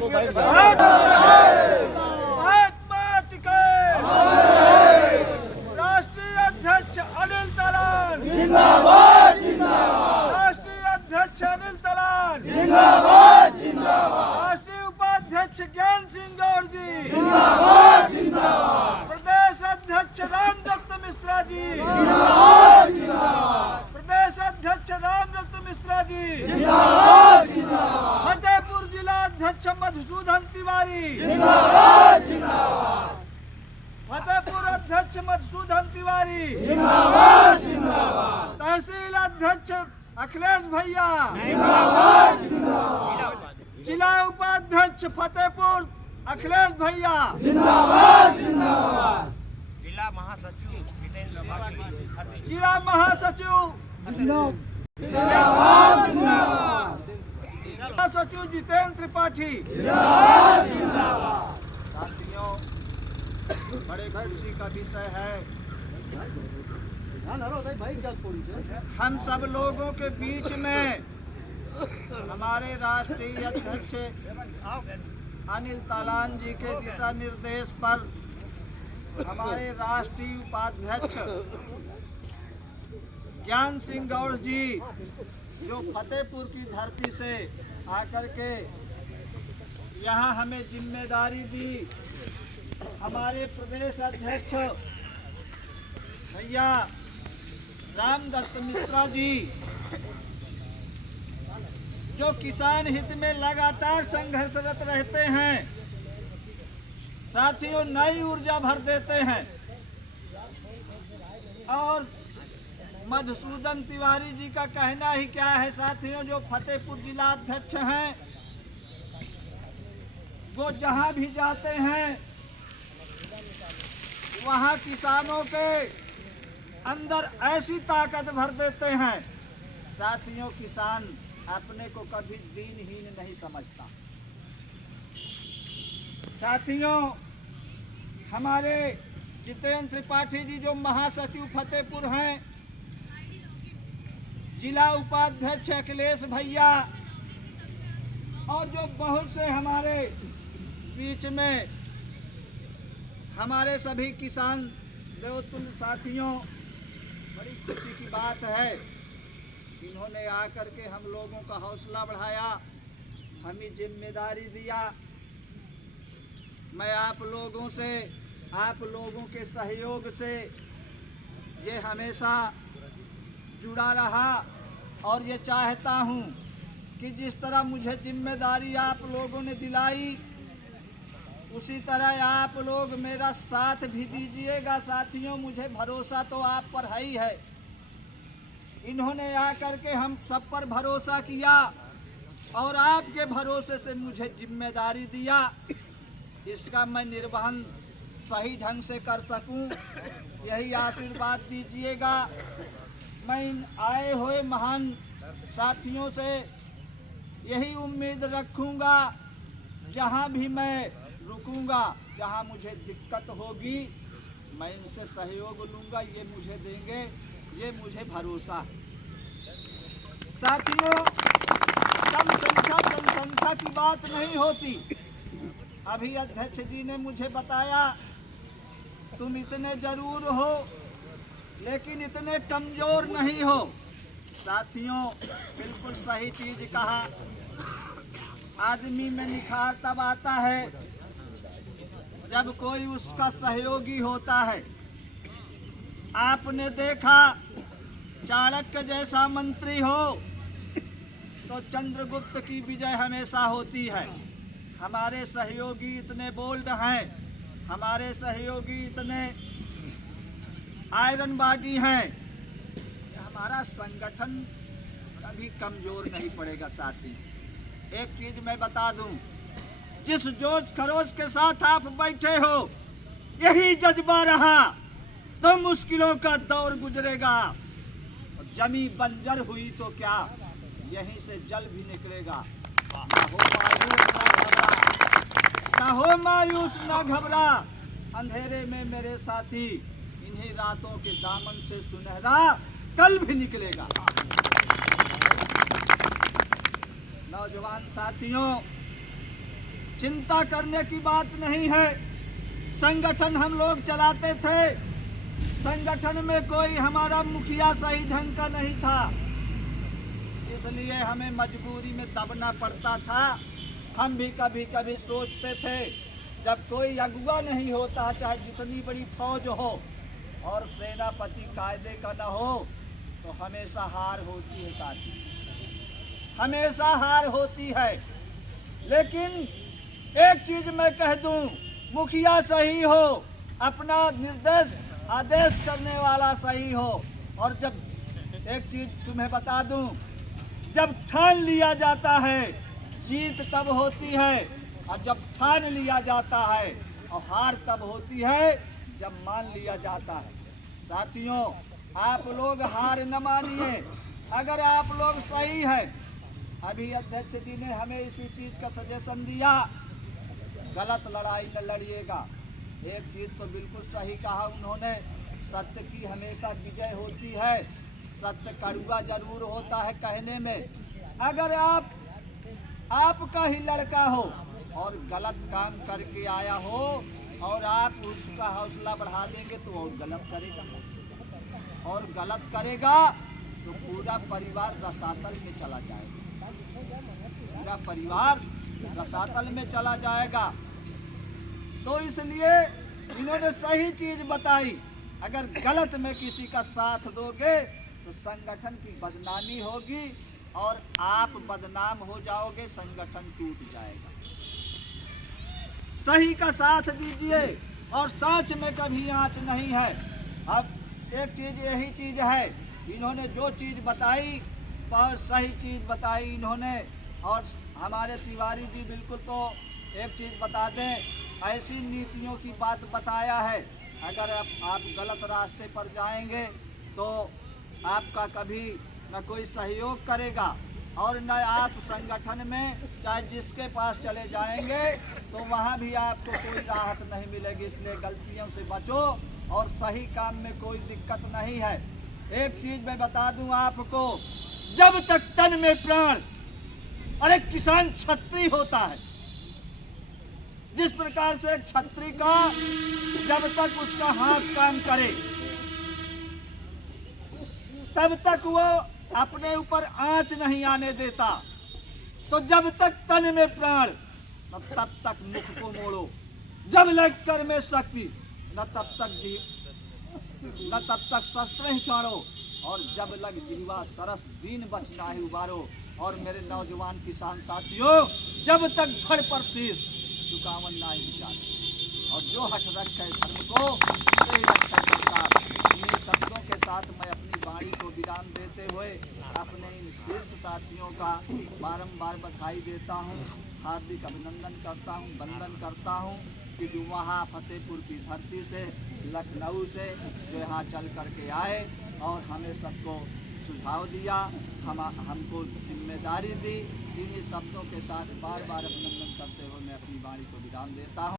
राष्ट्रीय अध्यक्ष अनिल तलान जिंदाबाद जिंदाबाद, राष्ट्रीय अध्यक्ष अनिल तलान जिंदाबाद जिंदाबाद, राष्ट्रीय उपाध्यक्ष ज्ञान सिंह गौर जी जिंदाबाद जिंदाबाद, प्रदेश अध्यक्ष रामदत्त मिश्रा जी जिंदाबाद जिंदाबाद, प्रदेश अध्यक्ष रामदत्त मिश्रा जी जिंदाबाद जिंदाबाद, फतेहपुर जिला अध्यक्ष मधुसूदन तिवारी जिंदाबाद जिंदाबाद, फतेहपुर अध्यक्ष मधुसूदन तिवारी जिंदाबाद जिंदाबाद, तहसील अध्यक्ष अखिलेश भैया जिंदाबाद जिंदाबाद, जिला उपाध्यक्ष फतेहपुर अखिलेश भैया जिंदाबाद जिंदाबाद, जिला महासचिव जिंदाबाद जिंदाबाद, महासचिव जितेंद्र त्रिपाठी जिंदाबाद जिंदाबाद। साथियों, बड़े खुशी का विषय है हम सब लोगों के बीच में हमारे राष्ट्रीय अध्यक्ष अनिल तालान जी के दिशा निर्देश पर हमारे राष्ट्रीय उपाध्यक्ष ज्ञान सिंह गौर जी जो फतेहपुर की धरती से आकर के यहाँ हमें जिम्मेदारी दी, हमारे प्रदेश अध्यक्ष भैया रामदत्त मिश्रा जी जो किसान हित में लगातार संघर्षरत रहते हैं, साथियों नई ऊर्जा भर देते हैं। और मधुसूदन तिवारी जी का कहना ही क्या है साथियों, जो फतेहपुर जिला अध्यक्ष हैं, वो जहां भी जाते हैं वहां किसानों के अंदर ऐसी ताकत भर देते हैं। साथियों, किसान अपने को कभी दीनहीन नहीं समझता। साथियों, हमारे जितेंद्र त्रिपाठी जी जो महासचिव फतेहपुर हैं, जिला उपाध्यक्ष अखिलेश भैया और जो बहुत से हमारे बीच में हमारे सभी किसान देवतुल्य साथियों, बड़ी खुशी की बात है इन्होंने आकर के हम लोगों का हौसला बढ़ाया, हमें जिम्मेदारी दिया। मैं आप लोगों से, आप लोगों के सहयोग से ये हमेशा जुड़ा रहा और ये चाहता हूँ कि जिस तरह मुझे जिम्मेदारी आप लोगों ने दिलाई, उसी तरह आप लोग मेरा साथ भी दीजिएगा। साथियों, मुझे भरोसा तो आप पर है ही है। इन्होंने आकर के हम सब पर भरोसा किया और आपके भरोसे से मुझे जिम्मेदारी दिया, इसका मैं निर्वहन सही ढंग से कर सकूं, यही आशीर्वाद दीजिएगा। मैं इन आए हुए महान साथियों से यही उम्मीद रखूंगा, जहां भी मैं रुकूंगा, जहां मुझे दिक्कत होगी, मैं इनसे सहयोग लूंगा, ये मुझे देंगे, ये मुझे भरोसा है। साथियों, कम संख्या जनसंख्या की बात नहीं होती। अभी अध्यक्ष जी ने मुझे बताया तुम इतने जरूर हो लेकिन इतने कमजोर नहीं हो। साथियों, बिल्कुल सही चीज कहा। आदमी में निखार तब आता है जब कोई उसका सहयोगी होता है। आपने देखा चाणक्य जैसा मंत्री हो तो चंद्रगुप्त की विजय हमेशा होती है। हमारे सहयोगी इतने बोल्ड हैं, हमारे सहयोगी इतने आयरन बॉडी हैं, हमारा संगठन कभी कमजोर नहीं पड़ेगा। साथी, एक चीज मैं बता दूं, जिस जोश खरोश के साथ आप बैठे हो, यही जज्बा रहा तो मुश्किलों का दौर गुजरेगा। जमी बंजर हुई तो क्या, यहीं से जल भी निकलेगा। ना हो मायूस ना घबरा, अंधेरे में मेरे साथी, इन्हीं रातों के दामन से सुनहरा कल भी निकलेगा। नौजवान साथियों, चिंता करने की बात नहीं है। संगठन हम लोग चलाते थे, संगठन में कोई हमारा मुखिया सही ढंग का नहीं था, इसलिए हमें मजबूरी में दबना पड़ता था। हम भी कभी कभी सोचते थे जब कोई अगुआ नहीं होता, चाहे जितनी बड़ी फौज हो और सेनापति कायदे का न हो, तो हमेशा हार होती है साथी, हमेशा हार होती है। लेकिन एक चीज मैं कह दूं, मुखिया सही हो, अपना निर्देश आदेश करने वाला सही हो। और जब एक चीज तुम्हें बता दूं, जब ठान लिया जाता है जीत तब होती है, और जब ठान लिया जाता है, और हार तब होती है जब मान लिया जाता है। साथियों, आप लोग हार न मानिए। अगर आप लोग सही हैं, अभी अध्यक्ष जी ने हमें इसी चीज का सजेशन दिया, गलत लड़ाई न लड़िएगा। एक चीज तो बिल्कुल सही कहा उन्होंने, सत्य की हमेशा विजय होती है। सत्य कड़वा जरूर होता है कहने में। अगर आपका ही लड़का हो और गलत काम करके आया हो और आप उसका हौसला बढ़ा देंगे तो और गलत करेगा, और गलत करेगा तो पूरा परिवार रसातल में चला जाएगा, पूरा परिवार रसातल में चला जाएगा। तो इसलिए इन्होंने सही चीज बताई। अगर गलत में किसी का साथ दोगे तो संगठन की बदनामी होगी और आप बदनाम हो जाओगे, संगठन टूट जाएगा। सही का साथ दीजिए, और सच में कभी आँच नहीं है। अब एक चीज यही चीज है, इन्होंने जो चीज बताई बहुत सही चीज बताई इन्होंने। और हमारे तिवारी जी बिल्कुल तो एक चीज बता दें, ऐसी नीतियों की बात बताया है, अगर आप गलत रास्ते पर जाएंगे तो आपका कभी न कोई सहयोग करेगा, और न आप संगठन में चाहे जिसके पास चले जाएंगे तो वहाँ भी आपको कोई राहत नहीं मिलेगी। इसलिए गलतियों से बचो, और सही काम में कोई दिक्कत नहीं है। एक चीज मैं बता दूं आपको, जब तक तन में प्राण, अरे किसान छत्री होता है, जिस प्रकार से छत्री का जब तक उसका हाथ काम करे तब तक वो अपने ऊपर आंच नहीं आने देता। तो जब तक तन में प्राण न तब तक मुख को मोड़ो, जब लग कर में शक्ति न तब तक शस्त्र ही छाड़ो, और जब लग जिह्वा सरस दीन बचना ही उबारो। और मेरे नौजवान किसान साथियों, जब तक धड़ पर शीश झुकावन ना ही विचार, और जो हट रखे धर्म को सही रखे सरकार। इन्हीं शब्दों के साथ मैं अपनी वाणी को विराम देते हुए अपने इन शीर्ष साथियों का बारंबार बधाई देता हूँ, हार्दिक अभिनंदन करता हूँ, वंदन करता हूँ कि जो वहाँ फतेहपुर की धरती से, लखनऊ से जो यहाँ चल करके आए और हमें सबको सुझाव दिया, हमको जिम्मेदारी दी। इन्हीं शब्दों के साथ बार बार अभिनंदन करते हुए मैं अपनी वाणी को विराम देता हूँ।